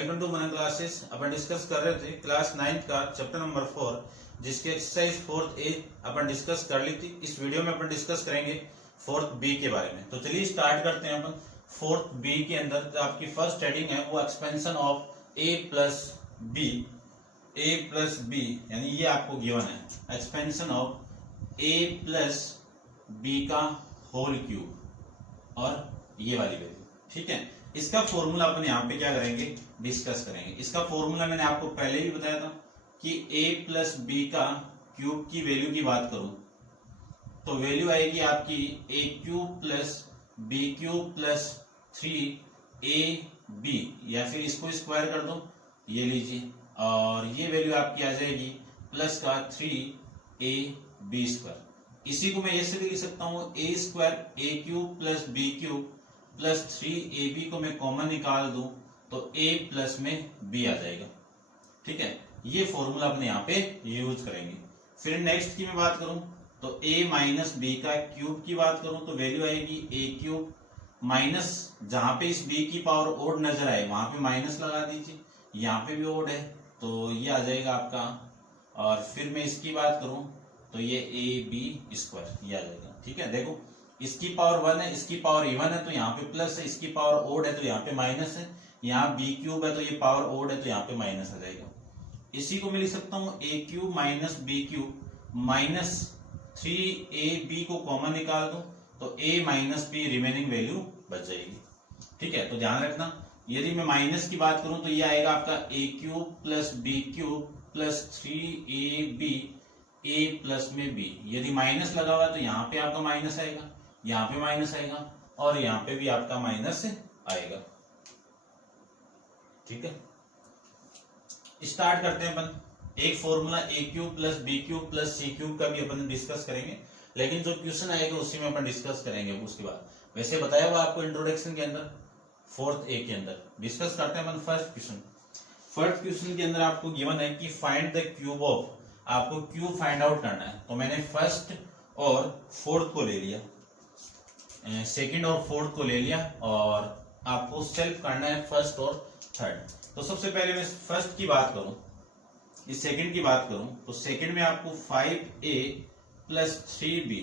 Welcome to मन classes. अपन discuss कर रहे थे क्लास 9th का चैप्टर नंबर 4, जिसके एक्सरसाइज 4th ए अपन डिस्कस कर ली थी। इस वीडियो में अपन डिस्कस करेंगे 4th बी के बारे में। तो चलिए स्टार्ट करते हैं अपन। 4th बी के अंदर जो आपकी फर्स्ट हेडिंग है वो expansion of A plus B, यानी ये आपको गिवन है expansion of A plus B का होल क्यूब और ये वाली वैल्यू। ठीक है, इसका फॉर्मूला अपन यहाँ पे क्या करेंगे, डिस्कस करेंगे। इसका फॉर्मूला मैंने आपको पहले भी बताया था कि a प्लस बी का क्यूब की वैल्यू की बात करूं तो वैल्यू आएगी आपकी a cube plus B cube plus 3ab, या फिर इसको स्क्वायर कर दो, ये लीजिए, और ये वैल्यू आपकी आ जाएगी प्लस का 3ab स्क्वायर। इसी को मैं ऐसे भी लिख सकता हूँ a square a cube plus B cube plus 3ab को मैं कॉमन निकाल दूं तो a प्लस में b आ जाएगा। ठीक है, ये फॉर्मूला अपने यहाँ पे यूज करेंगे। फिर नेक्स्ट की मैं बात करूं तो a माइनस बी का क्यूब की बात करूं तो वैल्यू आएगी a क्यूब माइनस, जहां पे इस b की पावर ओड नजर आए वहां पे माइनस लगा दीजिए, यहाँ पे भी ओड है तो ये आ जाएगा आपका। और फिर मैं इसकी बात करूं तो ये ab स्क्वायर ये आ जाएगा। ठीक है, देखो इसकी पावर 1 है, इसकी पावर इवन है तो यहाँ पे प्लस है, इसकी पावर ओड है तो यहाँ पे माइनस है, यहाँ बी क्यूब है तो ये पावर ओड है तो यहाँ पे माइनस आ जाएगा। इसी को मैं लिख सकता हूँ A cube minus B cube minus 3ab को कॉमन निकाल दूं तो a minus B remaining value बच जाएगी। ठीक है, तो ध्यान रखना, यदि मैं माइनस की बात करूं तो ये आएगा आपका a cube plus B cube plus 3ab a plus में b। यदि माइनस लगा हुआ तो यहाँ पे आपका माइनस आएगा, यहाँ पे माइनस आएगा और यहाँ पे भी आपका माइनस आएगा। ठीक है, स्टार्ट करते हैं अपन। एक formula A cube plus B cube plus C cube का भी अपन डिस्कस करेंगे, लेकिन जो क्वेश्चन आएगा उसी में अपन डिस्कस करेंगे उसके बाद। वैसे बताया हुआ आपको इंट्रोडक्शन के अंदर 4th ए के अंदर। डिस्कस करते हैं अपन फर्स्ट क्वेश्चन। फर्स्ट क्वेश्चन के अंदर आपको गिवन है कि फाइंड द क्यूब ऑफ, आपको क्यूब फाइंड आउट करना है। तो मैंने फर्स्ट और फोर्थ को ले लिया, सेकंड और फोर्थ को ले लिया, और आपको सेल्फ करना है फर्स्ट और थर्ड। तो सबसे पहले मैं फर्स्ट की बात करूं, इस सेकंड की बात करूं तो सेकंड में आपको 5a प्लस 3b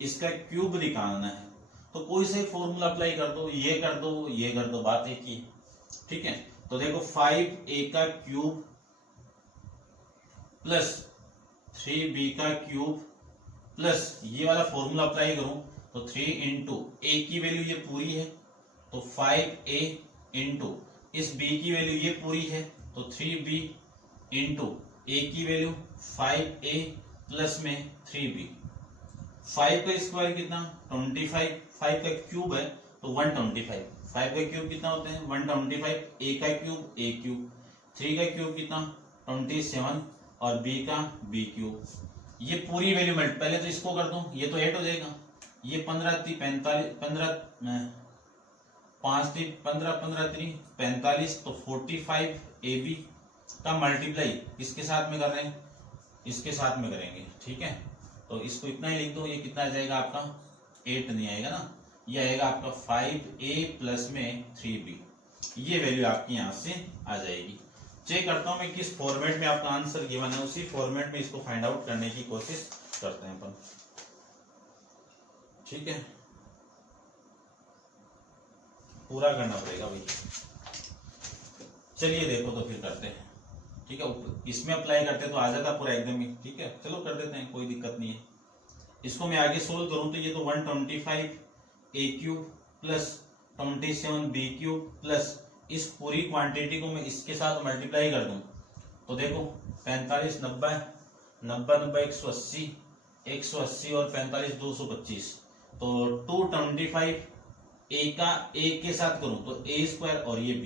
इसका क्यूब निकालना है। तो कोई से फॉर्मूला अप्लाई कर दो, ये कर दो, ये कर दो, बात एक ही। ठीक है, तो देखो 5a का क्यूब प्लस 3b का क्यूब प्लस ये वाला फॉर्मूला अप्लाई करूं तो 3 इंटू ए की वैल्यू ये पूरी है तो 5a इंटू इस b की वैल्यू ये पूरी है तो 3b इंटू ए की वैल्यू 5a प्लस में 3b। 5 का स्क्वायर कितना 25, 5 का क्यूब है तो 125, 5 का क्यूब कितना होते हैं 125, a का क्यूब a क्यूब, 3 का क्यूब कितना 27 और b का b क्यूब। ये पूरी वैल्यू मल्ट, पहले तो इसको कर दूं, ये तो 8 हो जाएगा, ये 15 3 45, 45 तो 45ab का मल्टीप्लाई किसके साथ में कर रहे हैं, इसके साथ में करेंगे। ठीक है, तो इसको इतना ही लिख दो, ये कितना आ जाएगा आपका 8 नहीं आएगा ना, ये आएगा आपका 5a प्लस में 3b। ये वैल्यू आपकी यहां से आ जाएगी। चेक करता हूं मैं किस फॉर्मेट में आपका आंसर गिवन है, उसी फॉर्मेट में इसको फाइंड आउट करने की कोशिश करते हैं अपन। ठीक है, पूरा करना पड़ेगा भाई। चलिए देखो तो फिर करते हैं। ठीक है, इसमें अप्लाई करते तो आ जाता पूरा एकदम ही। ठीक है, चलो कर देते हैं, कोई दिक्कत नहीं है। इसको मैं आगे सोल्व करूं तो ये तो 125 a cube plus 27 b cube plus इस पूरी क्वांटिटी को मैं इसके साथ मल्टीप्लाई कर दूं तो देखो 45 90 90 90 180, 180 और 45 225, तो 225 a का a के साथ करूं तो a स्क्वायर और ये b।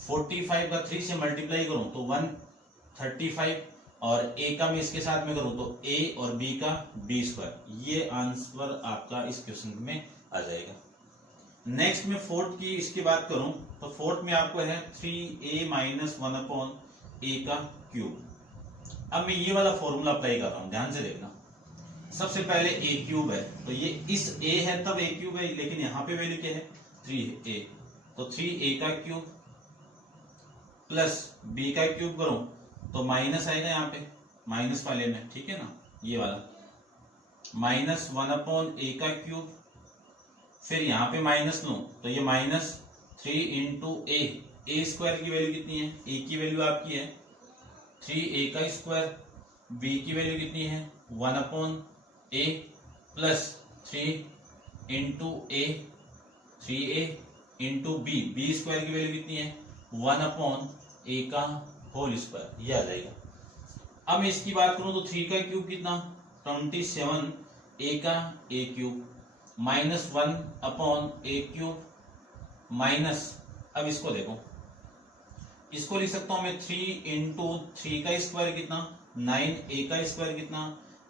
45 का 3 से मल्टीप्लाई करूं तो 135 और a का मैं इसके साथ में करूं तो a और b का b स्क्वायर। ये आंसर आपका इस क्वेश्चन में आ जाएगा। नेक्स्ट में फोर्थ की इसकी बात करूं तो फोर्थ में आपको है 3a माइनस 1/a का क्यूब। अब मैं ये वाला फॉर्मूला अप्लाई कर रहा हूं, ध्यान से देखना। सबसे पहले a क्यूब है तो ये इस a है तब a क्यूब है, लेकिन यहाँ पे वैल्यू क्या है 3a, तो 3a का क्यूब प्लस बी का क्यूब करूं तो माइनस आएगा यहाँ पे, माइनस वाले में, ठीक है ना, ये वाला माइनस 1/a का क्यूब, फिर यहाँ पे माइनस लूं तो ये माइनस 3 इंटू ए स्क्वायर की वैल्यू कितनी है, ए की वैल्यू आपकी है 3a का स्क्वायर, बी की वैल्यू कितनी है 1/a प्लस 3 इंटू ए 3a इंटू बी स्क्वायर की वैल्यू कितनी है 1/a का होल स्क्वायर, ये आ जाएगा। अब मैं इसकी बात करूं तो 3 का क्यूब कितना 27, a का a cube minus 1/a cube minus, अब इसको देखो, इसको लिख सकता हूं मैं 3 इंटू 3 का स्क्वायर कितना 9, a का स्क्वायर कितना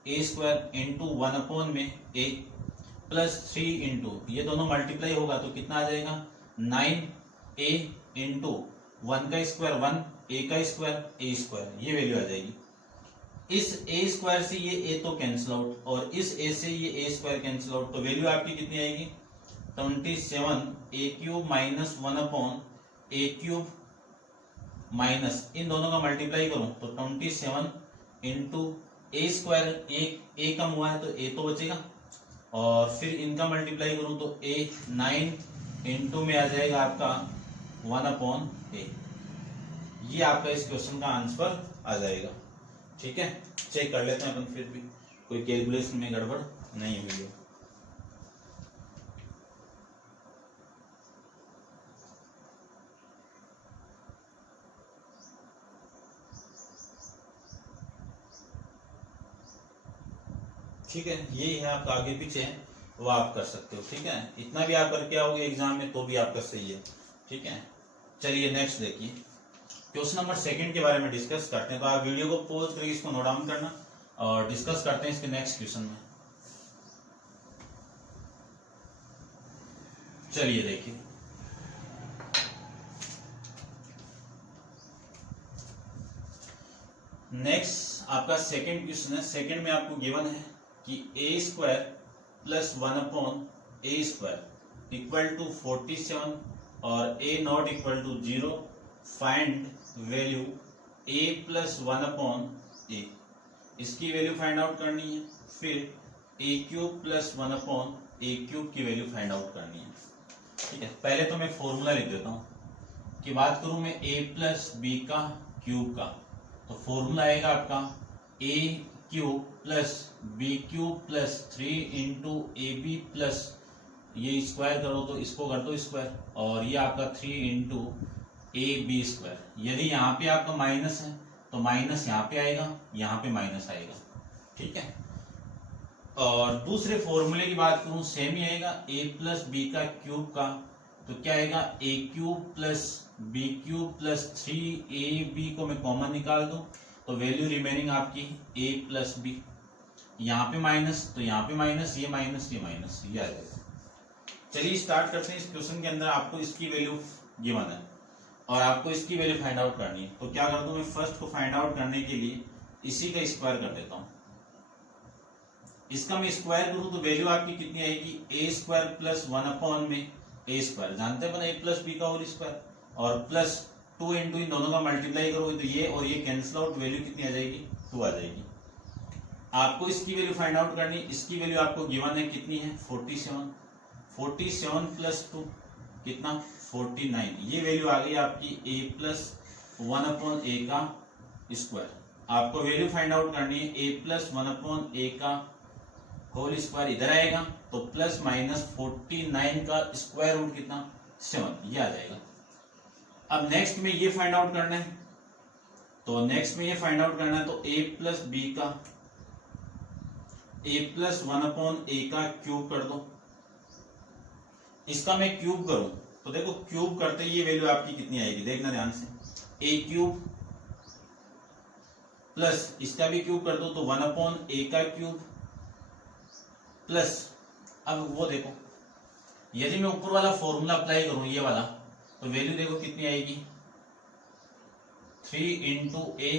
a स्क्वायर इंटू 1 में a प्लस 3 इंटू ये दोनों मल्टीप्लाई होगा तो कितना आ जाएगा 9a इंटू 1 का स्क्वायर 1, a का स्क्वायर a स्क्वायर, ये वैल्यू आ जाएगी। इस a स्क्वायर से ये a तो कैंसिल आउट और इस a से ये a स्क्वायर कैंसिल आउट, तो वैल्यू आपकी कितनी आएगी 27a cube minus 1/a cube minus इन दोनों का मल्टीप्लाई करूं तो 27 इंटू a स्क्वायर, a कम हुआ है तो a तो बचेगा, और फिर इनका मल्टीप्लाई करूं तो a 9 इंटू में आ जाएगा आपका 1/a, ये आपका इस क्वेश्चन का आंसर आ जाएगा। ठीक है, चेक कर लेते हैं अपन फिर भी कोई कैलकुलेशन में गड़बड़ नहीं हुई है। ठीक है, यही है आपका, आगे पीछे है वो आप कर सकते हो। ठीक है, इतना भी आप करके आओगे एग्जाम में तो भी आपका सही है। ठीक है, चलिए नेक्स्ट देखिए, क्वेश्चन नंबर 2 के बारे में डिस्कस करते हैं। तो आप वीडियो को पॉज करके इसको नोट डाउन करना और डिस्कस करते हैं इसके नेक्स्ट क्वेश्चन में। चलिए देखिए, नेक्स्ट आपका सेकंड क्वेश्चन है। सेकंड में आपको गिवन है कि a square plus 1/a square equal to 47 और a not equal to 0, find value a plus 1/a, इसकी वैल्यू फाइंड आउट करनी है। फिर a cube plus 1/a cube की वैल्यू फाइंड आउट करनी है। ठीक है, पहले तो मैं फॉर्मूला लिख देता हूं कि बात करूं मैं a प्लस बी का क्यूब का, तो फॉर्मूला आएगा आपका a cube plus B cube plus 3 into A B plus ये स्क्वायर करो तो इसको कर दो स्क्वायर, और ये आपका 3 इंटू ए बी स्क्वायर। यदि यहाँ पे आपका माइनस है तो माइनस यहाँ पे आएगा, यहाँ पे माइनस आएगा। ठीक है, और दूसरे फॉर्मूले की बात करूं सेम ही आएगा, a प्लस बी का क्यूब का, तो क्या आएगा a cube plus B cube plus 3ab को मैं कॉमन निकाल दूं तो वैल्यू रिमेनिंग आपकी a प्लस बी, यहाँ पे माइनस तो यहाँ पे माइनस, ये माइनस ये माइनस, ये आ जाएगा। चलिए स्टार्ट करते हैं। इस क्वेश्चन के अंदर आपको इसकी वैल्यू गिवन है और आपको इसकी वैल्यू फाइंड आउट करनी है। तो क्या कर दूं मैं, फर्स्ट को फाइंड आउट करने के लिए इसी का स्क्वायर कर देता हूँ। इसका मैं स्क्वायर करूं तो वैल्यू आपकी कितनी आएगी, a स्क्वायर प्लस 1 में a स्क्वायर, जानते हैं a प्लस बी का होल स्क्वायर, और प्लस 2 इंटू इन दोनों का मल्टीप्लाई करोगे तो ये और ये कैंसिल आउट, वैल्यू कितनी आ जाएगी 2 आ जाएगी। आपको इसकी वैल्यू फाइंड आउट करनी, इसकी वैल्यू आपको गिवन है कितनी है 47, 47 प्लस 2 कितना 49, ये वैल्यू आ गई आपकी a प्लस 1/a का स्क्वायर। आपको वैल्यू फाइंड आउट करनी है a प्लस 1/a का होल स्क्वायर, इधर आएगा तो प्लस माइनस 49 का स्क्वायर रूट कितना 7, ये आ जाएगा। अब नेक्स्ट में ये फाइंड आउट करना है, तो नेक्स्ट में ये फाइंड आउट करना है तो a प्लस बी का a प्लस 1/a का क्यूब कर दो। इसका मैं क्यूब करूं तो देखो क्यूब करते ये वैल्यू आपकी कितनी आएगी, देखना ध्यान से, a क्यूब प्लस इसका भी क्यूब कर दो तो 1/a का क्यूब प्लस, अब वो देखो यदि मैं ऊपर वाला फॉर्मूला अप्लाई करूं ये वाला, तो वैल्यू देखो कितनी आएगी 3 इंटू ए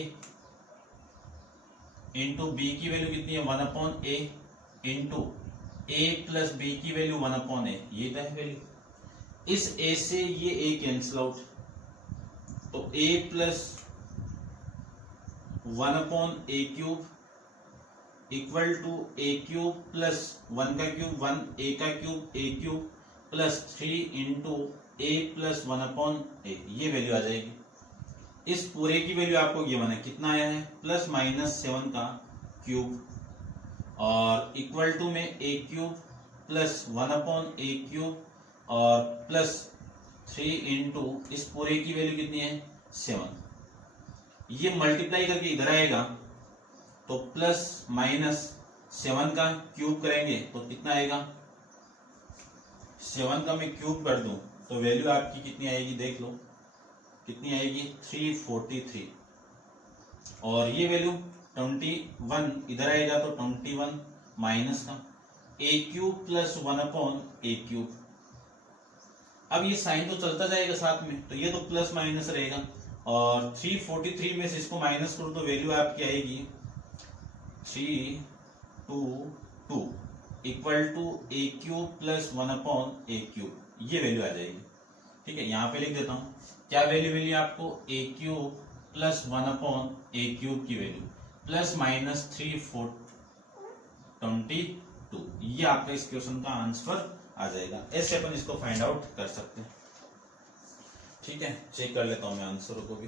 इंटू बी की वैल्यू कितनी है 1/a into a plus B की वैल्यू 1/a, ये है वैल्यू। इस a से ये a कैंसिल आउट, तो a plus 1/a³ equal to a³ plus 1 का क्यूब 1 a का cube a³ plus 3 into a plus 1/a, ये वैल्यू आ जाएगी। इस पूरे की वैल्यू आपको गिवन है, कितना आया है प्लस माइनस 7 का क्यूब और इक्वल टू में a³ प्लस 1/a³ और प्लस 3 इंटू इस पूरे की वैल्यू कितनी है 7। ये मल्टीप्लाई करके इधर आएगा तो प्लस माइनस 7 का क्यूब करेंगे तो कितना आएगा, 7 का मैं क्यूब कर दूं तो वैल्यू आपकी कितनी आएगी, देख लो कितनी आएगी 343 और ये वैल्यू 21 इधर आएगा तो 21 माइनस का a³ प्लस 1/a³। अब ये साइन तो चलता जाएगा साथ में, तो ये तो प्लस माइनस रहेगा और 343 में से इसको माइनस करो तो वैल्यू आपकी आएगी 322 equal to a³ plus 1/a³, ये वैल्यू आ जाएगी। ठीक है, यहाँ पे लिख देता हूं क्या वैल्यू मिली आपको, a³ प्लस 1/a³ की वैल्यू प्लस माइनस 322, ये आपका इस क्वेश्चन का आंसर आ जाएगा। ऐसे अपन इसको फाइंड आउट कर सकते हैं। ठीक है, चेक कर लेता हूं मैं आंसरों को भी।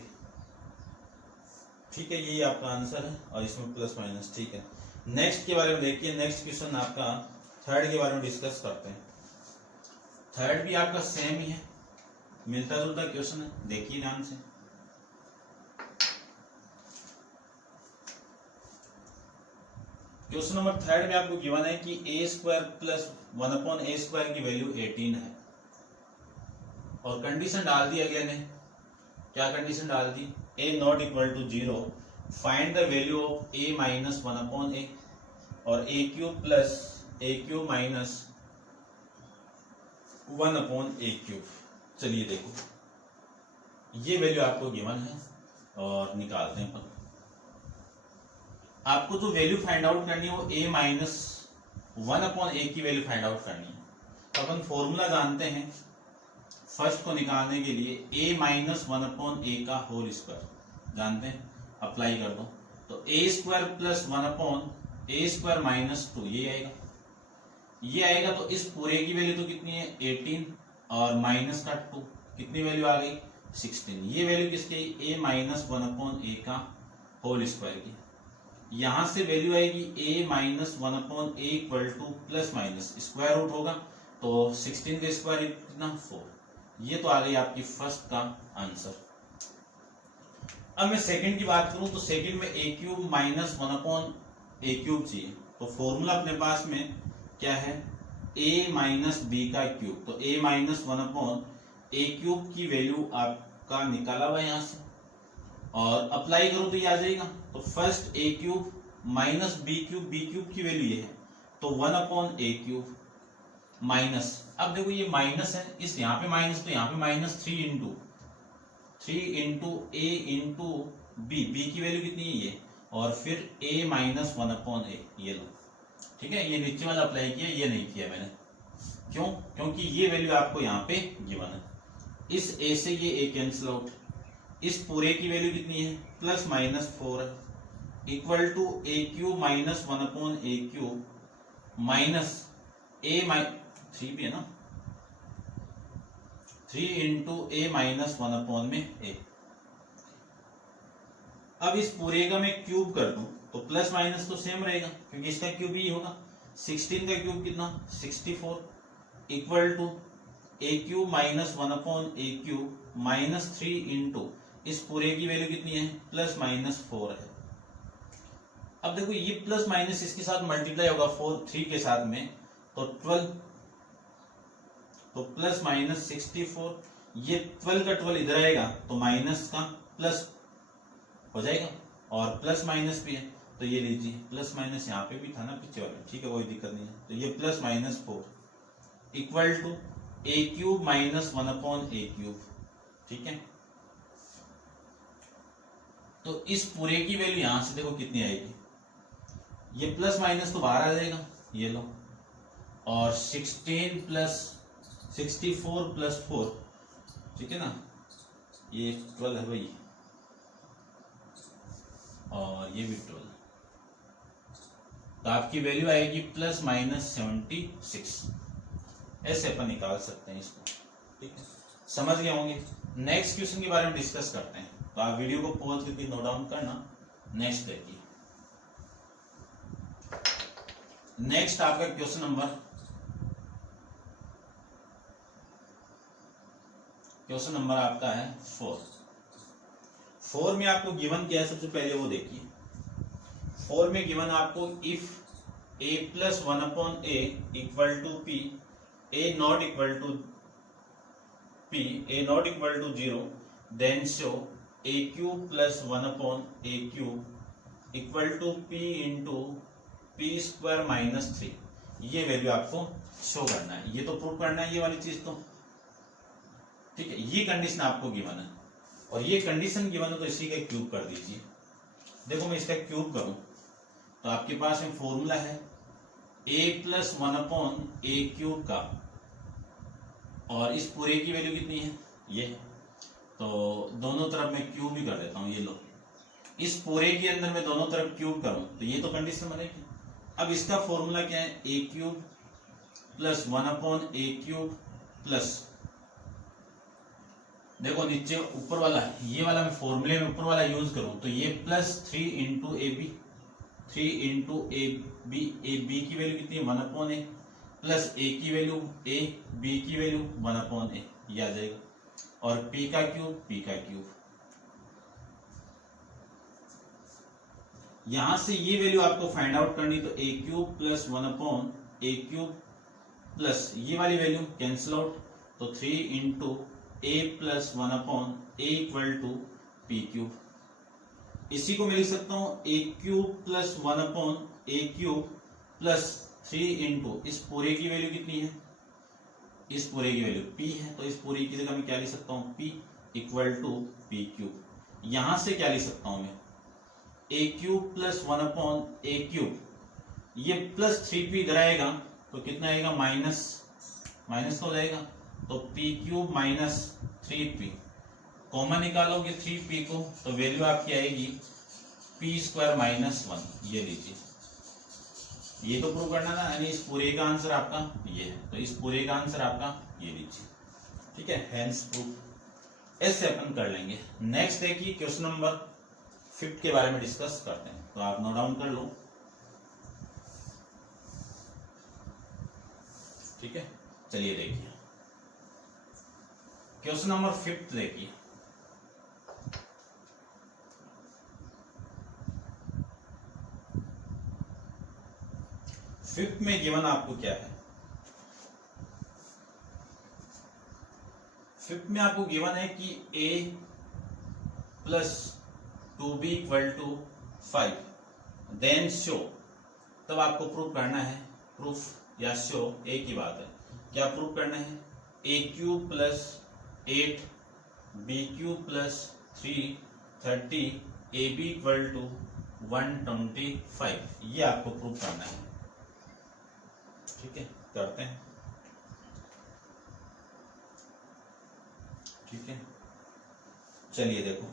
ठीक है, यही आपका आंसर है और इसमें प्लस माइनस। ठीक है, नेक्स्ट के बारे में देखिए। नेक्स्ट क्वेश्चन आपका थर्ड के बारे में डिस्कस करते हैं। थर्ड भी आपका सेम ही है, मिलता जुलता क्वेश्चन है, देखिए ध्यान से। क्वेश्चन नंबर थर्ड में आपको गिवन है कि a² प्लस 1/a² की वैल्यू 18 है और कंडीशन डाल दी अगले ने। क्या कंडीशन डाल दी, a not equal to 0, find the value of a minus 1/a और a³ plus a³ minus 1/a³। चलिए देखो, ये वैल्यू आपको गिवन है और निकालते हैं। आपको जो वैल्यू फाइंड आउट करनी है वो a माइनस 1/a की वैल्यू फाइंड आउट करनी है। तो अपन फॉर्मूला जानते हैं फर्स्ट को निकालने के लिए, a माइनस 1/a का होल स्क्वायर जानते हैं, अप्लाई कर दो तो a² प्लस 1/a² माइनस 2 ये आएगा, ये आएगा। तो इस पूरे की वैल्यू तो कितनी है 18 और माइनस का 2, कितनी वैल्यू आ गई 16। ये वैल्यू किसकी, a माइनस 1/a का होल स्क्वायर की। यहां से वैल्यू आएगी a minus 1/a equal to plus minus square root होगा तो 16 का स्क्वायर कितना 4। ये तो आ गई आपकी फर्स्ट का आंसर। अब मैं सेकंड की बात करूं तो सेकंड में a³ माइनस 1/a³ चाहिए। तो फॉर्मूला अपने पास में क्या है, a माइनस b का क्यूब। तो a माइनस 1/a³ की वैल्यू आपका निकाला हुआ यहां से और अप्लाई करो तो ये आ जाएगा। तो फर्स्ट a³ माइनस b³ की वैल्यू ये है तो 1/a³ माइनस, अब देखो ये माइनस है, इस यहाँ पे माइनस तो यहाँ पे minus 3 into a into b की वैल्यू कितनी है ये, और फिर a माइनस 1/a, ये लो। ठीक है, ये नीचे वाला अप्लाई किया, ये नहीं किया मैंने, क्यों, क्योंकि ये वैल्यू आपको यहाँ पे गिवन है। इस a से ये a कैंसिल आउट, इस पूरे की वैल्यू कितनी है प्लस माइनस 4 है equal to a³ minus 1/a³ minus a 3 भी है ना, 3 इंटू a माइनस 1/a। अब इस पूरे का मैं क्यूब कर दूं तो प्लस माइनस तो सेम रहेगा क्योंकि इसका क्यूब ही होगा। 16 का क्यूब कितना 64 equal to a³ minus 1/a³ minus 3 into इस पूरे की वैल्यू कितनी है प्लस माइनस 4 है। अब देखो ये प्लस माइनस इसके साथ मल्टीप्लाई होगा 3 के साथ में तो 12, तो प्लस माइनस 64, ये 12 का 12 इधर आएगा तो माइनस का प्लस हो जाएगा और प्लस माइनस भी है तो ये लीजिए प्लस माइनस यहाँ पे भी था ना पीछे वाले, ठीक है कोई दिक्कत नहीं है। तो ये plus minus 4 equal to a³ minus 1/a³। ठीक है, तो इस पूरे की वैल्यू यहां से देखो कितनी आएगी, ये प्लस माइनस तो बाहर आ जाएगा, ये लो, और 16 प्लस 64 प्लस 4, ठीक है ना, ये 12 है भाई, और ये भी 12, तो आपकी वैल्यू आएगी ±76। ऐसे अपन निकाल सकते हैं इसको, ठीक है, समझ गए होंगे। नेक्स्ट क्वेश्चन के बारे में डिस्कस करते हैं, तो आप वीडियो को पॉज करके नोट डाउन करना। नेक्स्ट देखिए, नेक्स्ट आपका क्वेश्चन नंबर आपका है 4 में आपको गिवन क्या है, सबसे पहले वो देखिए। 4 में गिवन आपको if a + 1/a = p, a not equal to p, a not equal to 0, then show a³ + 1/a³ equal to p into p² - 3। ये वैल्यू आपको शो करना है, ये तो प्रूव करना है, ये वाली चीज तो, ठीक है। ये कंडीशन आपको गिवन है, और ये कंडीशन गिवन है तो इसी का क्यूब कर दीजिए। देखो मैं इसका क्यूब करूं तो आपके पास में फॉर्मूला है a + 1/a³ का, और इस पूरे की वैल्यू कितनी है, ये, तो दोनों तरफ मैं क्यूब ही कर देता हूं। ये लो, इस पूरे के अंदर मैं दोनों तरफ क्यूब करूं तो ये तो कंडीशन बनेगी। अब इसका फॉर्मूला क्या है, a³ + 1/a³ प्लस, देखो नीचे ऊपर वाला, ये वाला मैं फॉर्मूले में ऊपर वाला यूज करूं तो ये +3 × ab, 3 × ab की वैल्यू कितनी है 1/a, प्लस a की वैल्यू a, b की वैल्यू 1/a, ये आ जाएगा, और p का क्यूब। यहां से ये वैल्यू आपको फाइंड आउट करनी, तो a³ + 1/a³ प्लस ये वाली वैल्यू कैंसिल आउट, तो 3 × a + 1/a = p³। इसी को मैं लिख सकता हूं a³ + 1/a³ प्लस 3 × इस पूरे की वैल्यू कितनी है, इस पूरे की वैल्यू p है, तो इस पूरे की जगह मैं क्या लिख सकता हूं, p = p³। यहां से क्या लिख सकता हूं मैं, a³ + 1/a³, ये +3p इधर आएगा तो कितना आएगा, माइनस हो जाएगा, तो p³ - 3p, कॉमन निकालोगे 3p को तो वैल्यू आपकी आएगी p² - 1। ये लीजिए, ये तो प्रूव करना था, यानी इस पूरे का आंसर आपका ये है, तो इस पूरे का आंसर आपका ये लीजिए, ठीक है, हेंस प्रूफ। ऐसे अपन कर लेंगे। नेक्स्ट देखिए क्वेश्चन नंबर 5 के बारे में डिस्कस करते हैं, तो आप नोट डाउन कर लो, ठीक है। चलिए देखिए क्वेश्चन नंबर 5 देखिए, फिफ्थ में गिवन आपको क्या है, फिफ्थ में आपको गिवन है कि a + 2b = 5, देन शो, तब आपको प्रूफ करना है, प्रूफ या शो एक ही बात है, क्या प्रूफ करना है, a³ + 8 b³ + 3 30 ab = 125, ये आपको प्रूफ करना है, ठीक है, करते हैं, ठीक है। चलिए देखो,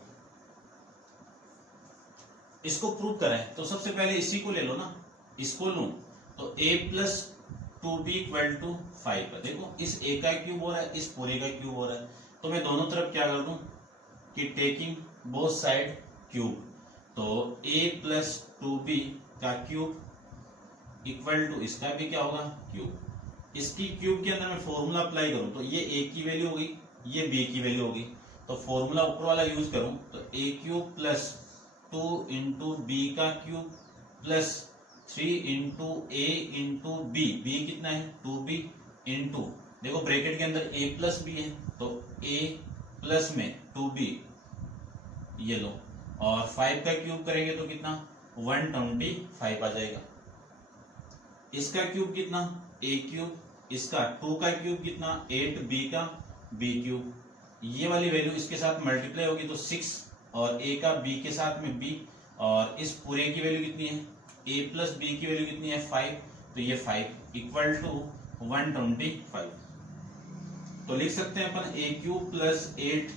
इसको प्रूव करें तो सबसे पहले इसी को ले लो ना, इसको लूं तो a + 2b = 5 है। देखो इस a का क्यूब हो रहा है, इस पूरे का क्यूब हो रहा है, तो मैं दोनों तरफ क्या कर दूं कि टेकिंग बोथ साइड क्यूब, तो a + 2b का क्यूब = इसका भी क्या होगा, क्यूब। इसकी क्यूब के अंदर मैं फॉर्मूला अप्लाई करूं तो ये a की वैल्यू होगी, ये b की वैल्यू होगी, तो फॉर्मूला ऊपर वाला यूज करूं तो a³ + 2 × b का cube plus 3 × a × b, b कितना है 2b इंटू, देखो ब्रैकेट के अंदर a + b है, तो a प्लस में 2b, ये लो, और 5 का क्यूब करेंगे तो कितना 125 आ जाएगा। इसका क्यूब कितना a³, इसका 2 का क्यूब कितना 8b का b³, ये वाली वैल्यू इसके साथ मल्टीप्लाई होगी तो 6, और a का b के साथ में b, और इस पूरे की वैल्यू कितनी है a + b की वैल्यू कितनी है 5, तो ये 5 = 125। तो लिख सकते हैं अपन a³ + 8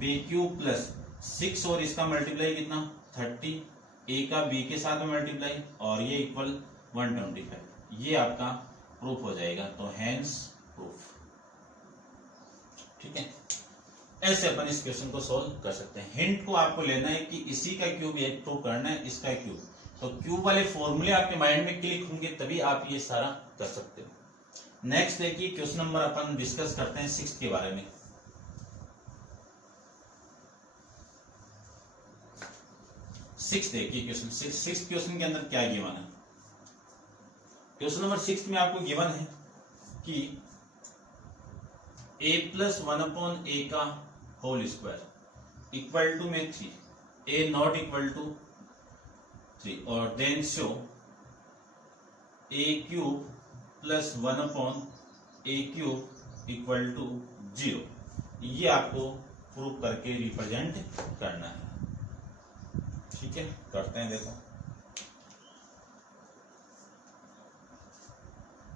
बी क्यूब प्लस 6 और इसका मल्टीप्लाई कितना 30, ए का बी के साथ में मल्टीप्लाई और ये इक्वल 125। ये आपका प्रूफ हो जाएगा, तो हैंस प्रूफ। ठीक है, ऐसे अपन इस क्वेश्चन को सोल्व कर सकते हैं। हिंट को आपको लेना है कि इसी का क्यूब ये प्रूव करना है, इसका क्यूब। तो क्यूब वाले फॉर्मूले आपके माइंड में क्लिक होंगे तभी आप ये सारा कर सकते हो। नेक्स्ट देखिए क्वेश्चन नंबर अपन डिस्कस करते हैं 6 के बारे में। देखिए क्वेश्चन 6 क्वेश्चन के अंदर क्या गिवन है। क्वेश्चन नंबर 6 में आपको गिवन है कि a प्लस 1/a का होल स्क्वायर इक्वल टू में 3, a नॉट इक्वल टू 3 और then show a cube plus 1/a cube equal to 0। ये आपको प्रूव करके रिप्रेजेंट करना है। ठीक है, करते हैं। देखो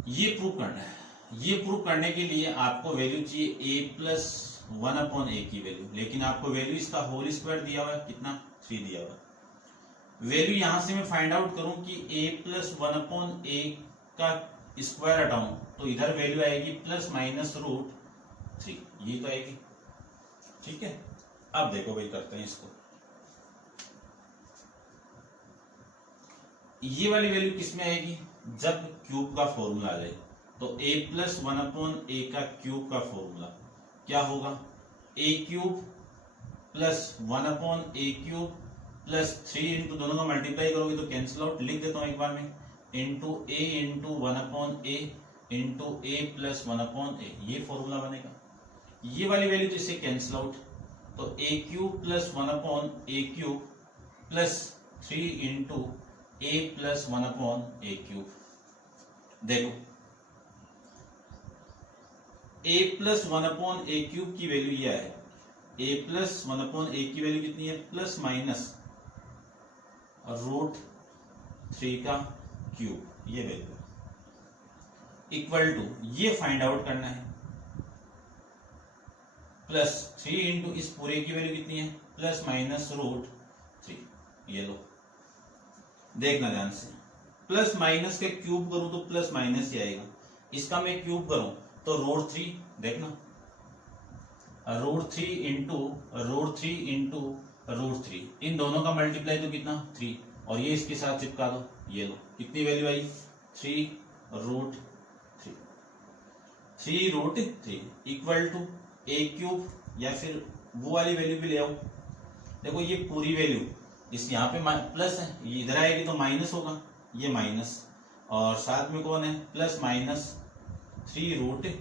ये प्रूव करना है। ये प्रूव करने के लिए आपको वैल्यू चाहिए a प्लस 1/a की वैल्यू, लेकिन आपको वैल्यू इसका होल स्क्वायर दिया हुआ है, कितना 3 दिया हुआ है। वैल्यू यहां से मैं फाइंड आउट करूं कि a प्लस 1/a का स्क्वायर हटाऊं तो इधर वैल्यू आएगी प्लस माइनस √3, ये तो आएगी। ठीक है, अब देखो भाई करते हैं इसको। ये वाली वैल्यू किसमें आएगी, जब क्यूब का फॉर्मूला आ जाए। तो a प्लस 1/a का क्यूब का फॉर्मूला क्या होगा, a cube plus 1/a cube plus 3 into दोनों का मल्टीप्लाई करोगे तो कैंसिल आउट, लिख देता हूं एक बार में, into a into 1/a into a plus 1/a, ये फॉर्मूला बनेगा। ये वाली वैल्यू तो इससे कैंसिल आउट, तो a cube plus 1/a cube plus 3 into a plus 1/a cube. देखो a प्लस 1/a क्यूब की वैल्यू यह है, a प्लस 1/a की वैल्यू कितनी है, प्लस माइनस √3 का क्यूब, ये वैल्यू इक्वल टू, ये फाइंड आउट करना है, प्लस 3 इंटू इस पूरे की वैल्यू कितनी है, प्लस माइनस √3। ये लो, देखना ध्यान से, प्लस माइनस के क्यूब करूं तो प्लस माइनस ही आएगा, इसका मैं क्यूब करूं तो √3, देखना √3 इंटू √3, इन दोनों का मल्टीप्लाई तो कितना 3, और ये इसके साथ चिपका दो, ये लो कितनी वैल्यू आई 3√3 इक्वल टू a क्यूब, या फिर वो वाली वैल्यू भी ले आओ। देखो ये पूरी वैल्यू इस यहाँ पे प्लस है, ये इधर आएगी तो माइनस होगा, ये माइनस, और साथ में कौन है प्लस माइनस 3√3,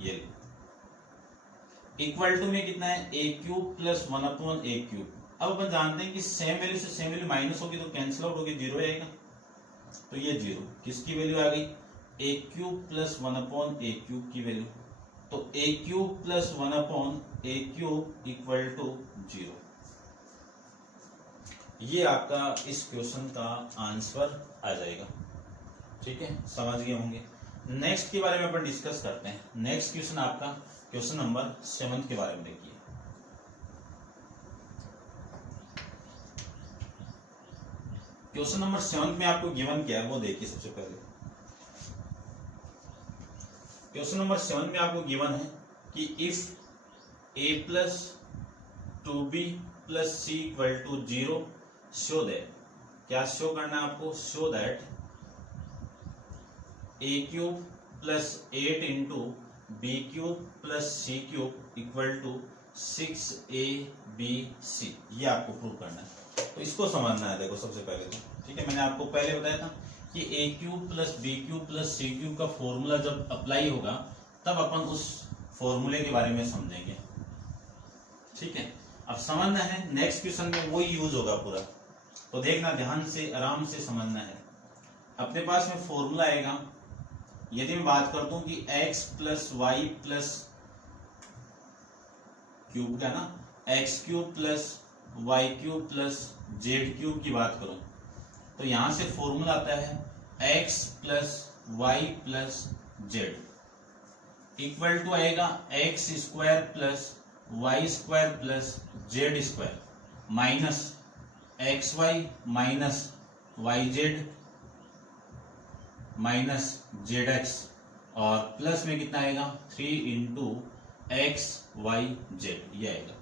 ये इक्वल टू में कितना है a cube plus 1/a cube. अब अपन जानते हैं कि सेम वैल्यू से सेम वैल्यू माइनस होगी तो कैंसिल आउट होगी, 0 आएगा, तो ये 0 किसकी वैल्यू आ गई, a cube plus 1/a cube की वैल्यू, तो a cube plus 1/a cube equal to 0। ये आपका इस क्वेश्चन का आंसर आ जाएगा। ठीक है, समझ गए होंगे। नेक्स्ट के बारे में अपन डिस्कस करते हैं। नेक्स्ट क्वेश्चन आपका क्वेश्चन नंबर 7 के बारे में देखिए। क्वेश्चन नंबर 7 में आपको गिवन क्या है वो देखिए। सबसे पहले क्वेश्चन नंबर 7 में आपको गिवन है कि इफ a प्लस 2b plus c equal to 0 show that, क्या शो करना है आपको, show that a cube plus 8 into B cube plus C cube equal to 6abc। ये आपको प्रूव करना है, तो इसको समझना है। देखो सबसे पहले तो ठीक है, मैंने आपको पहले बताया था कि a cube plus B cube plus C cube का फॉर्मूला जब अप्लाई होगा तब अपन उस फॉर्मूले के बारे में समझेंगे। ठीक है, अब समझना है, नेक्स्ट क्वेश्चन में वही यूज होगा पूरा, तो देखना ध्यान से, आराम से समझना है। अपने पास में फॉर्मूला आएगा, यदि मैं बात करता हूं कि x plus Y plus cube का ना, x cube plus Y cube plus Z cube की बात करूं तो यहां से फॉर्मूला आता है x plus Y plus Z equal to आएगा x square plus Y square plus Z square minus X Y minus Y Z minus Z X और प्लस में कितना आएगा 3 इंटू एक्स वाई जेड ये आएगा।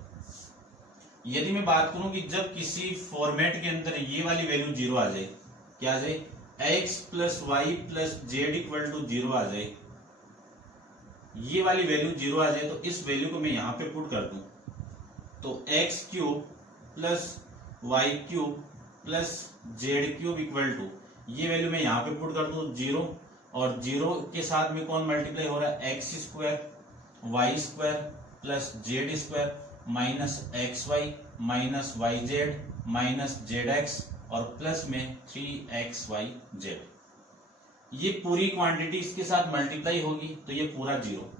यदि मैं बात करूं कि जब किसी फॉर्मेट के अंदर ये वाली वैल्यू जीरो आ जाए, क्या आ जाए, X plus Y plus Z equal to zero आ जाए, ये वाली वैल्यू जीरो आ जाए, तो इस वैल्यू को मैं यहां पे पुट कर दूं तो X cube plus Y cube plus Z cube equal to ये वैल्यू मैं यहां पे पुट कर दूं जीरो, और जीरो के साथ में कौन मल्टीप्लाई हो रहा है, X square Y square plus Z square minus X Y minus Y Z minus Z X और प्लस में 3xy जेड। ये पूरी क्वांटिटी इसके साथ मल्टीप्लाई होगी तो ये पूरा जीरो,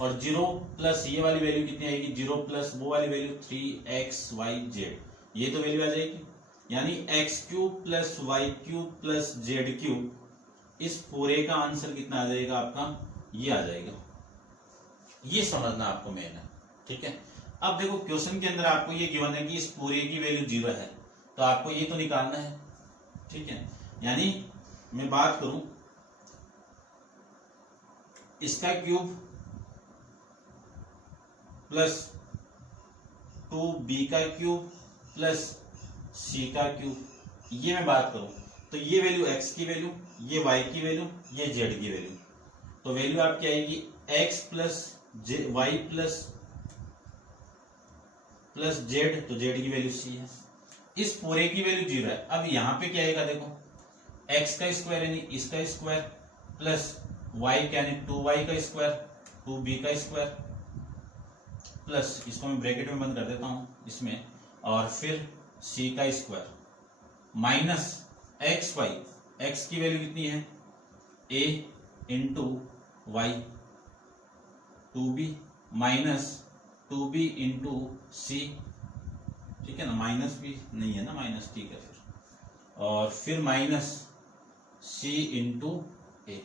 और जीरो प्लस ये वाली वैल्यू कितनी आएगी, जीरो प्लस वो वाली वैल्यू 3xy जेड, ये तो वैल्यू आ जाएगी। यानी X cube plus Y cube plus Z cube, इस पूरे का आंसर कितना आ जाएगा आपका, ये आ जाएगा। ये समझना आपको मेन है, ठीक है। अब देखो क्वेश्चन के अंदर आपको ये गिवन है कि इस पूरे की वैल्यू जीरो है, तो आपको ये तो निकालना है, ठीक है। यानी मैं बात करूं इसका क्यूब प्लस 2b का क्यूब प्लस c का क्यूब, ये मैं बात करूं तो ये वैल्यू x की वैल्यू, ये y की वैल्यू, ये z की वैल्यू, तो वैल्यू आपकी आएगी x plus y plus Z, तो जेड की वैल्यू c है। इस पूरे की वैल्यू जीरो है। अब यहां पे क्या आएगा, देखो x का स्क्वायर यानी इसका स्क्वायर प्लस y यानी 2y का स्क्वायर 2b का स्क्वायर प्लस इसको मैं ब्रैकेट में बंद कर देता हूं इसमें, और फिर c का square minus X Y, X की वैल्यू कितनी है a into Y 2b minus 2b into C, ठीक है ना, माइनस भी नहीं है ना, माइनस ठीक है फिर, और फिर माइनस c इंटू ए,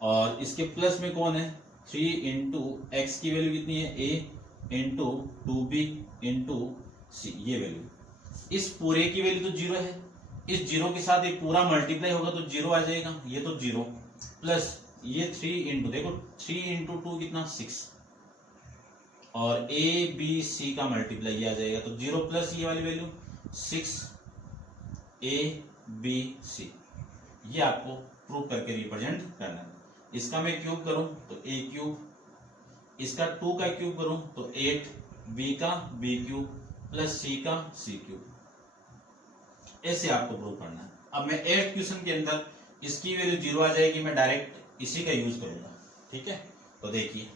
और इसके प्लस में कौन है 3 इंटू एक्स की वैल्यू कितनी है a इंटू 2b इंटू सी, ये वैल्यू। इस पूरे की वैल्यू तो जीरो है, इस जीरो के साथ ये पूरा मल्टीप्लाई होगा तो जीरो आ जाएगा, ये तो जीरो प्लस ये 3 इंटू, देखो 3 इंटू 2 कितना 6, और ए बी सी का मल्टीप्लाई ये आ जाएगा, तो जीरो प्लस ये वाली वैल्यू 6 ए बी सी, ये आपको प्रूव करके रिप्रेजेंट करना है। इसका मैं क्यूब करूं तो ए क्यूब, इसका 2 का क्यूब करूं तो 8, बी का बी क्यूब प्लस सी का सी क्यूब, ऐसे आपको प्रूव करना है। अब मैं 8th क्वेश्चन के अंदर इसकी वैल्यू जीरो आ जाएगी, मैं डायरेक्ट इसी का यूज करूंगा, ठीक है। तो देखिए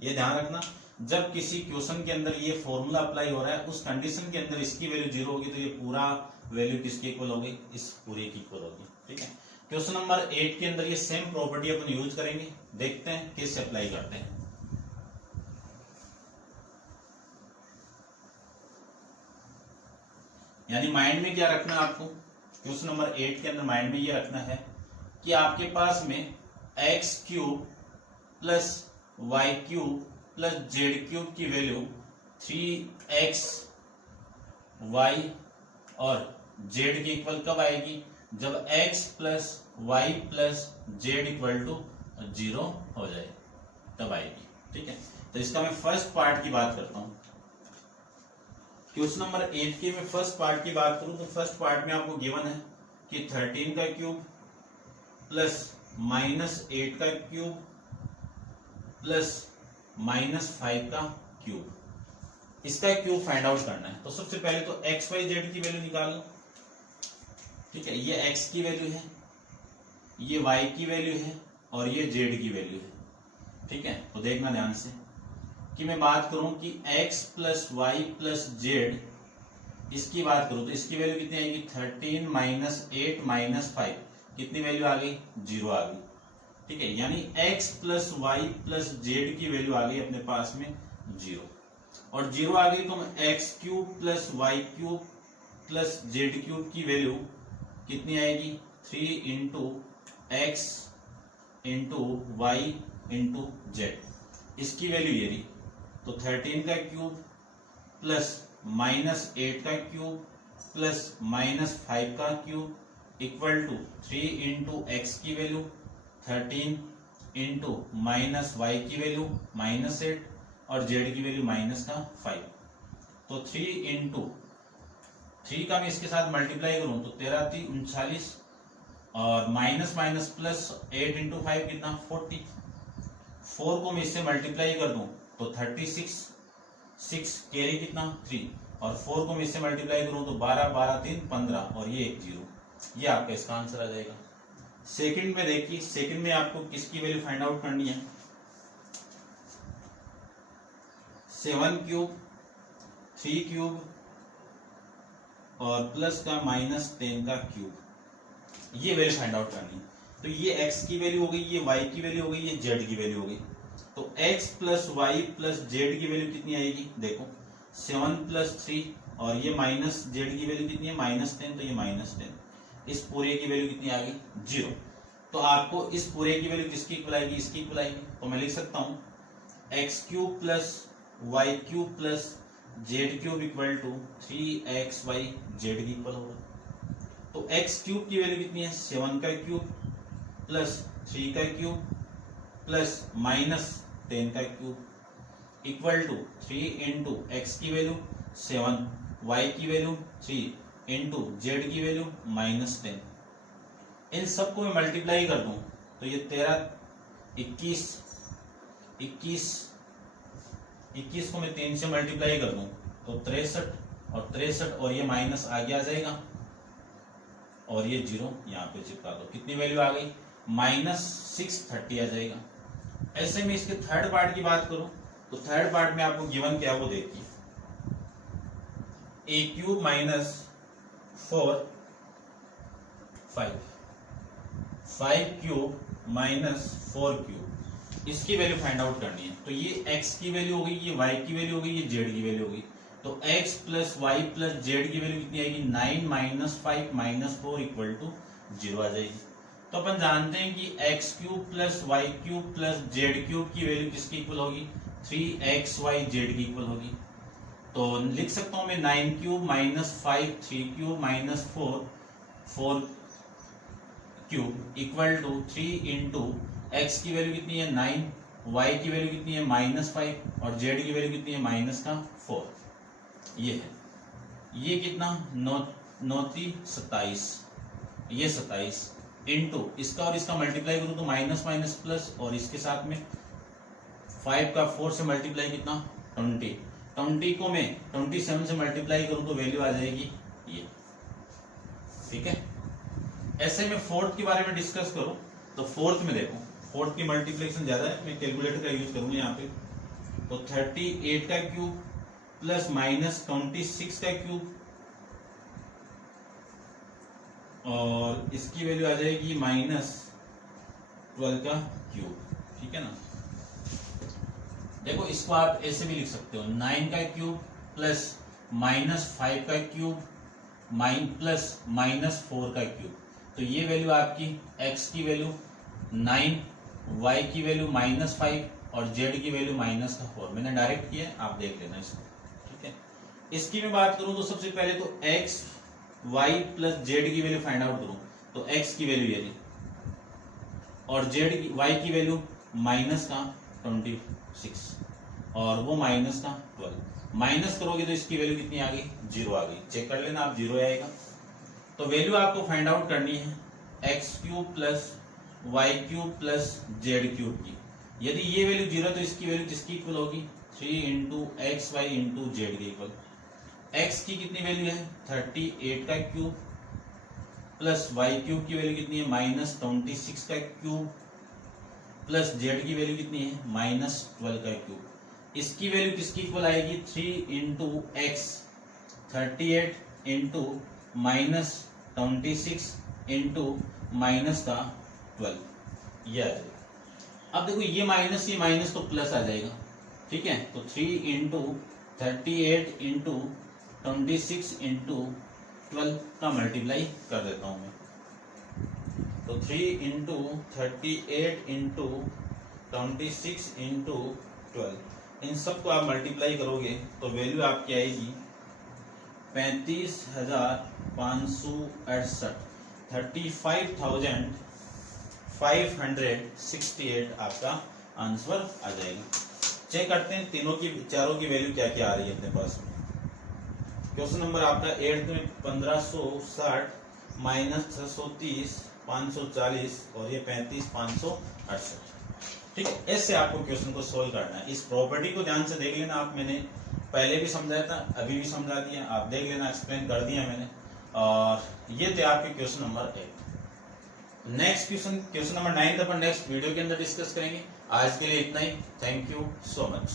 ये ध्यान रखना, जब किसी क्वेश्चन के अंदर ये फॉर्मूला अप्लाई हो रहा है उस कंडीशन के अंदर इसकी वैल्यू जीरो होगी तो ये पूरा वैल्यू किसकी इक्वल होगी, इस पूरे की इक्वल होगी, ठीक है। क्वेश्चन नंबर 8 के अंदर ये सेम प्रॉपर्टी अपन यूज करेंगे, देखते हैं किससे अप्लाई करते हैं। यानी माइंड में क्या रखना है आपको, क्वेश्चन नंबर 8 के अंदर माइंड में ये रखना है कि आपके पास में X cube plus Y cube plus Z cube की वैल्यू 3x y और z के इक्वल कब आएगी, जब x plus Y plus Z equal to 0 हो जाए तब आएगी, ठीक है। तो इसका मैं फर्स्ट पार्ट की बात करता हूं। क्वेश्चन नंबर 8 के मैं फर्स्ट पार्ट की बात करूं तो फर्स्ट पार्ट में आपको गिवन है कि 13 का क्यूब प्लस -8 का क्यूब प्लस -5 का क्यूब, इसका क्यूब फाइंड आउट करना है। तो सबसे पहले तो एक्स वाई जेड की वैल्यू निकाल लो, ठीक है। ये एक्स की वैल्यू है, ये वाई की वैल्यू है और ये जेड की वैल्यू है, ठीक है। तो देखना ध्यान से कि मैं बात करूं कि x plus Y plus Z, इसकी बात करूं तो इसकी वैल्यू कितनी आएगी 13 -8 -5, कितनी वैल्यू आ गई 0 आ गई, ठीक है। यानी x plus Y plus Z की वैल्यू आ गई अपने पास में 0, और 0 आ गई तो X cube plus Y cube plus Z cube की वैल्यू कितनी आएगी 3 into X into Y into Z, इसकी वैल्यू ये रही तो 13 का क्यूब प्लस -8 का क्यूब प्लस -5 का cube equal to 3 into x की वैल्यू 13 इंटू -y की वैल्यू -8 और z की वैल्यू -5। तो 3 इंटू 3 का मैं इसके साथ मल्टीप्लाई करूं तो 13 3 39 और माइनस माइनस प्लस 8 इंटू 5 कितना 40। 4 को मैं इससे मल्टीप्लाई कर दूं तो 36 6 कैरी कितना 3 और 4 को मैं इससे मल्टीप्लाई करूं तो 12 12 3 15 और ये एक 0। ये आपका इसका आंसर आ जाएगा। सेकंड में देखिए, सेकंड में आपको किसकी वैल्यू फाइंड आउट करनी है। 7 क्यूब 3 क्यूब और प्लस का -10 का क्यूब, ये वैल्यू फाइंड आउट करनी है। तो ये x की वैल्यू हो गई, ये y की वैल्यू हो गई, ये z की वैल्यू हो गई। तो x plus Y plus Z की वैल्यू कितनी आएगी देखो 7 प्लस 3 और ये माइनस जेड की वैल्यू कितनी है -10, तो ये -10। इस पूरे की वैल्यू कितनी आ गई 0। तो आपको इस पूरे की वैल्यू किसकी इक्वल आएगी, इसकी इक्वल आएगी। तो मैं लिख सकता हूँ X cube plus Y cube plus Z cube equal to 3xy Z की इक्वल होगा। तो एक्स क्यूब की वैल्यू कितनी है 7 का क्यूब प्लस 3 का क्यूब प्लस -10 का cube equal to 3 into x की वैल्यू 7 वाई की वैल्यू 3 इंटू जेड की वैल्यू -10। इन सबको मैं मल्टीप्लाई कर दूं तो ये 13 21 को मैं 3 से मल्टीप्लाई कर दूं तो 63 और ये माइनस आगे आ जाएगा और ये 0 यहाँ पे चिपका दो। कितनी वैल्यू आ गई -630 आ जाएगा। ऐसे में इसके थर्ड पार्ट की बात करूं तो थर्ड पार्ट में आपको गिवन क्या वो देखिए a क्यूब -4 5 क्यूब -4 क्यूब, इसकी वैल्यू फाइंड आउट करनी है। तो ये x की वैल्यू हो गई, ये y की वैल्यू हो गई, ये z की वैल्यू हो गई। तो x plus Y plus Z की वैल्यू कितनी आएगी 9 -5 -4 इक्वल टू 0 आ जाएगी। तो अपन जानते हैं कि x cube plus Y cube plus Z cube की वैल्यू किसकी इक्वल होगी 3xy जेड की इक्वल होगी। तो लिख सकता हूं मैं 9 cube -5 3 cube -4 cube equal to 3 into x की वैल्यू कितनी है 9, y की वैल्यू कितनी है -5 और z की वैल्यू कितनी है -4। ये है, ये कितना 9 27, ये 27 इंटू इसका और इसका मल्टीप्लाई करूं तो माइनस माइनस प्लस और इसके साथ में 5 का 4 से मल्टीप्लाई कितना 20 को मैं 27 से मल्टीप्लाई करूं तो वैल्यू आ जाएगी ये। ठीक है, ऐसे में फोर्थ के बारे में डिस्कस करूं तो फोर्थ में देखो, फोर्थ की मल्टीप्लिकेशन ज्यादा है, मैं कैलकुलेटर का यूज करूंगा यहाँ पे। तो 38 का क्यूब प्लस -26 का क्यूब और इसकी वैल्यू आ जाएगी -12 का क्यूब। ठीक है ना, देखो इसको आप ऐसे भी लिख सकते हो 9 का क्यूब प्लस -5 का क्यूब प्लस -4 का क्यूब। तो ये वैल्यू आपकी x की वैल्यू 9, y की वैल्यू -5 और z की वैल्यू -4। मैंने डायरेक्ट किया, आप देख लेना इसको। ठीक है, इसकी मैं बात करूं तो सबसे पहले तो x y प्लस z की वैल्यू फाइंड आउट करूं तो x की वैल्यू ये और y की वैल्यू -26 और वो -12। माइनस करोगे तो इसकी वैल्यू कितनी आ गई 0 आ गई। चेक कर लेना आप, 0 आएगा। तो वैल्यू आपको फाइंड आउट करनी है x cube plus Y cube plus Z cube की। यदि ये वैल्यू 0 तो इसकी वैल्यू किसकी इक्वल होगी 3 into x y into Z की इक्वल। x की कितनी वैल्यू है 38 का क्यूब प्लस वाई क्यूब की वैल्यू कितनी है -26 का क्यूब प्लस जेड की वैल्यू कितनी है -12 का क्यूब। इसकी वैल्यू किसकी इक्वल आएगी 3 इंटू एक्स 38 इंटू -26 इंटू -12, ये आ जाएगा। अब देखो ये माइनस तो प्लस आ जाएगा। ठीक है, तो 3 इंटू 38 इंटू 26 इंटू 12 का मल्टीप्लाई कर देता हूं मैं। तो 3 इंटू 38 इंटू 26 इंटू 12 इन सबको आप मल्टीप्लाई करोगे तो वैल्यू आपकी आएगी 35,568, 35,568 आपका आंसर आ जाएगा। चेक करते हैं चारों की वैल्यू क्या क्या आ रही है अपने पास में। क्वेश्चन नंबर आपका 8 में 1560 माइनस 630 540 और ये 35,568। ठीक है, ऐसे आपको क्वेश्चन को सोल्व करना है। इस प्रॉपर्टी को ध्यान से देख लेना आप, मैंने पहले भी समझाया था, अभी भी समझा दिया, आप देख लेना, एक्सप्लेन कर दिया मैंने। और ये थे आपके question number 8। Next question number 9 अपन नेक्स्ट वीडियो के अंदर डिस्कस करेंगे। आज के लिए इतना ही। Thank you so much.